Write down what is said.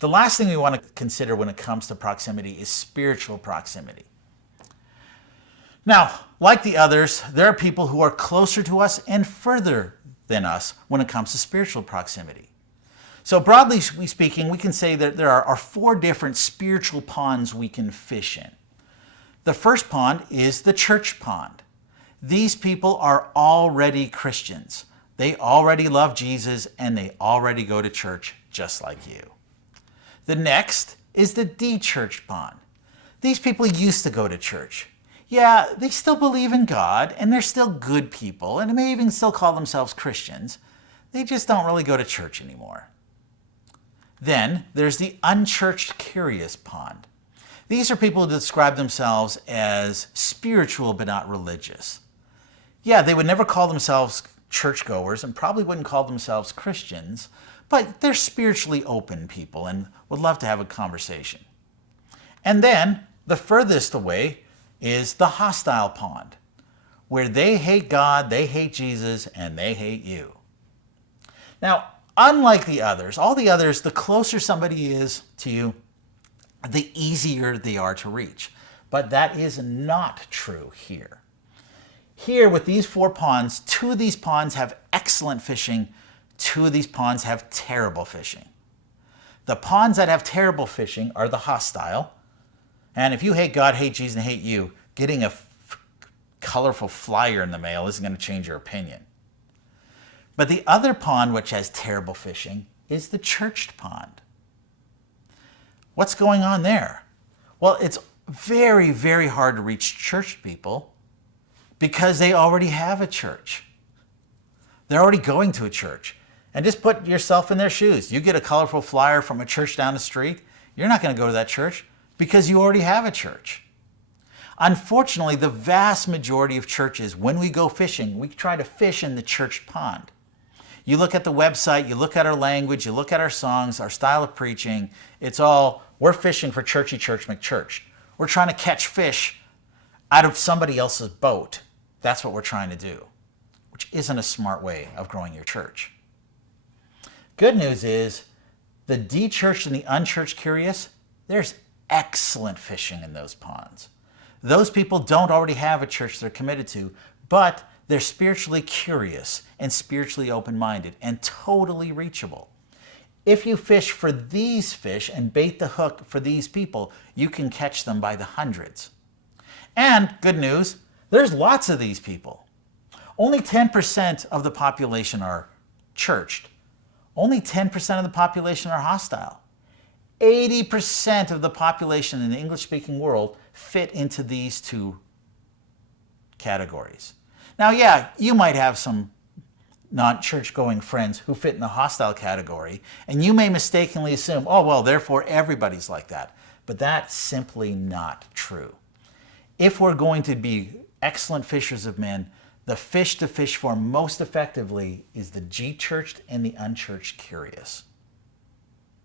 The last thing we want to consider when it comes to proximity is spiritual proximity. Now, like the others, there are people who are closer to us and further than us when it comes to spiritual proximity. So broadly speaking, we can say that there are 4 different spiritual ponds we can fish in. The first pond is the church pond. These people are already Christians. They already love Jesus and they already go to church just like you. The next is the de-churched pond. These people used to go to church. Yeah, they still believe in God and they're still good people and they may even still call themselves Christians. They just don't really go to church anymore. Then there's the unchurched curious pond. These are people who describe themselves as spiritual but not religious. Yeah, they would never call themselves churchgoers and probably wouldn't call themselves Christians, but they're spiritually open people and would love to have a conversation. And then the furthest away is the hostile pond, where they hate God, they hate Jesus, and they hate you. Now, unlike the others, all the others, the closer somebody is to you, the easier they are to reach. But that is not true here. Here, with these 4 ponds, 2 of these ponds have excellent fishing, 2 of these ponds have terrible fishing. The ponds that have terrible fishing are the hostile. And if you hate God, hate Jesus, and hate you, getting a colorful flyer in the mail isn't going to change your opinion. But the other pond which has terrible fishing is the churched pond. What's going on there? Well, it's very, very hard to reach church people because they already have a church. They're already going to a church. And just put yourself in their shoes. You get a colorful flyer from a church down the street, you're not going to go to that church because you already have a church. Unfortunately, the vast majority of churches, when we go fishing, we try to fish in the church pond. You look at the website, you look at our language, you look at our songs, our style of preaching, it's all, we're fishing for churchy church McChurch. We're trying to catch fish out of somebody else's boat. That's what we're trying to do, which isn't a smart way of growing your church. Good news is, the de-churched and the unchurched curious, there's excellent fishing in those ponds. Those people don't already have a church they're committed to, but they're spiritually curious and spiritually open-minded and totally reachable. If you fish for these fish and bait the hook for these people, you can catch them by the hundreds. And good news, there's lots of these people. Only 10% of the population are churched. Only 10% of the population are hostile. 80% of the population in the English-speaking world fit into these 2 categories. Now, yeah, you might have some non-church-going friends who fit in the hostile category, and you may mistakenly assume, oh, well, therefore everybody's like that. But that's simply not true. If we're going to be excellent fishers of men, the fish to fish for most effectively is the de-churched and the unchurched curious.